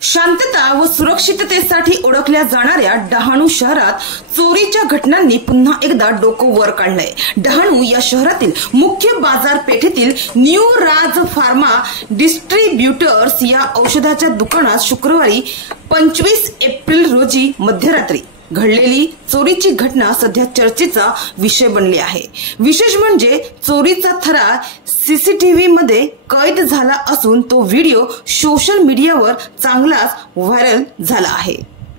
शांतता व सुरक्षिततेसाठी ओळखल्या जाणाऱ्या डहाणू शहरात चोरीच्या घटनांनी पुन्हा एकदा डोकं वर काढलंय। डहाणू या शहरातील मुख्य बाजारपेठेतील न्यू राज फार्मा डिस्ट्रीब्युटर्स या औषधाच्या दुकानात शुक्रवारी 25 एप्रिल रोजी मध्यरात्री घडलेली चोरीची घटना सध्या चर्चेचा विषय बनली आहे। विशेष म्हणजे चोरीचा थरा सीसीटीव्ही मध्ये कैद झाला असून तो व्हिडिओ सोशल मीडियावर चांगलाच व्हायरल झाला आहे।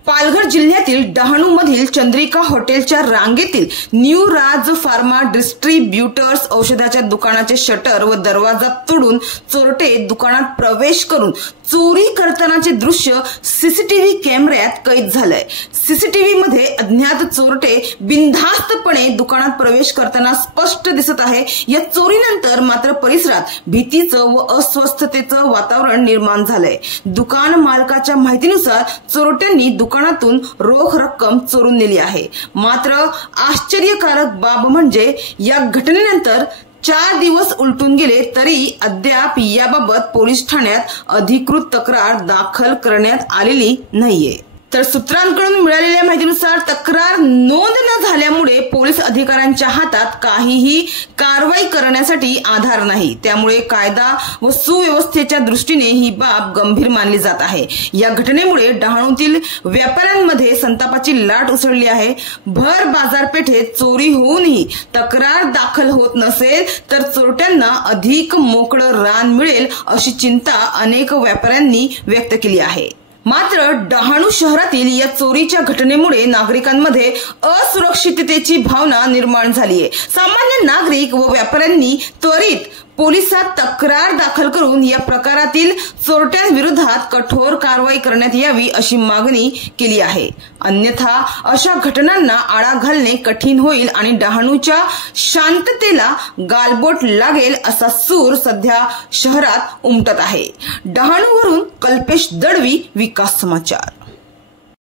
पालघर जिल्ह्यातील डहाणू मधील चंद्रिका हॉटेलच्या रांगेतील न्यू राज फार्मा डिस्ट्रीब्युटर्स औषधाच्या दुकानाचे शटर व दरवाजा तोडून चोरटे दुकानात प्रवेश करून चोरी करतानाचे दृश्य सीसीटीव्ही कॅमेऱ्यात कैद झालंय। सीसीटीव्ही मध्ये अज्ञात चोरटे बिनधास्तपणे दुकानात प्रवेश करताना स्पष्ट दिसत आहे। या चोरीनंतर मात्र परिसरात भीतीचं व अस्वस्थतेचं वातावरण निर्माण झालंय। दुकान मालकाच्या माहितीनुसार चोरट्यांनी दुकानातून रोख रक्कम चोरून नेली आहे। मात्र आश्चर्यकारक बाब म्हणजे या घटनेनंतर 4 दिवस उलटून गेले तरी अद्याप याबाबत पोलीस ठाण्यात अधिकृत तक्रार दाखल करण्यात आलेली नाहीये। तर सूत्रांकडून मिळालेल्या माहितीनुसार तक्रार नोंद न झाल्यामुळे पोलीस अधिकाऱ्यांच्या हातात काहीही कारवाई करण्यासाठी आधार नाही। त्यामुळे कायदा व सुव्यवस्थेच्या दृष्टीने ही बाब गंभीर मानली जात आहे। या घटनेमुळे डहाणूतील व्यापाऱ्यांमध्ये संतापाची लाट उसळली आहे। भर बाजारपेठेत चोरी होऊनही तक्रार दाखल होत नसेल तर चोरट्यांना अधिक मोकळं रान मिळेल अशी चिंता अनेक व्यापाऱ्यांनी व्यक्त केली आहे। मात्र डहाणू शहरातील या चोरीच्या घटनेमुळे नागरिकांमध्ये असुरक्षिततेची भावना निर्माण झाली आहे। सामान्य नागरिक व व्यापाऱ्यांनी त्वरित पोलिसात तक्रार दाखल करून या प्रकारातील चोरट्यांविरोधात कठोर कारवाई करण्यात यावी अशी मागणी केली आहे। अन्यथा अशा घटनांना आळा घालणे कठीण होईल आणि डहाणूच्या शांततेला गालबोट लागेल असा सूर सध्या शहरात उमटत आहे। डहाणूवरून कल्पेश दळवी, विकास समाचार।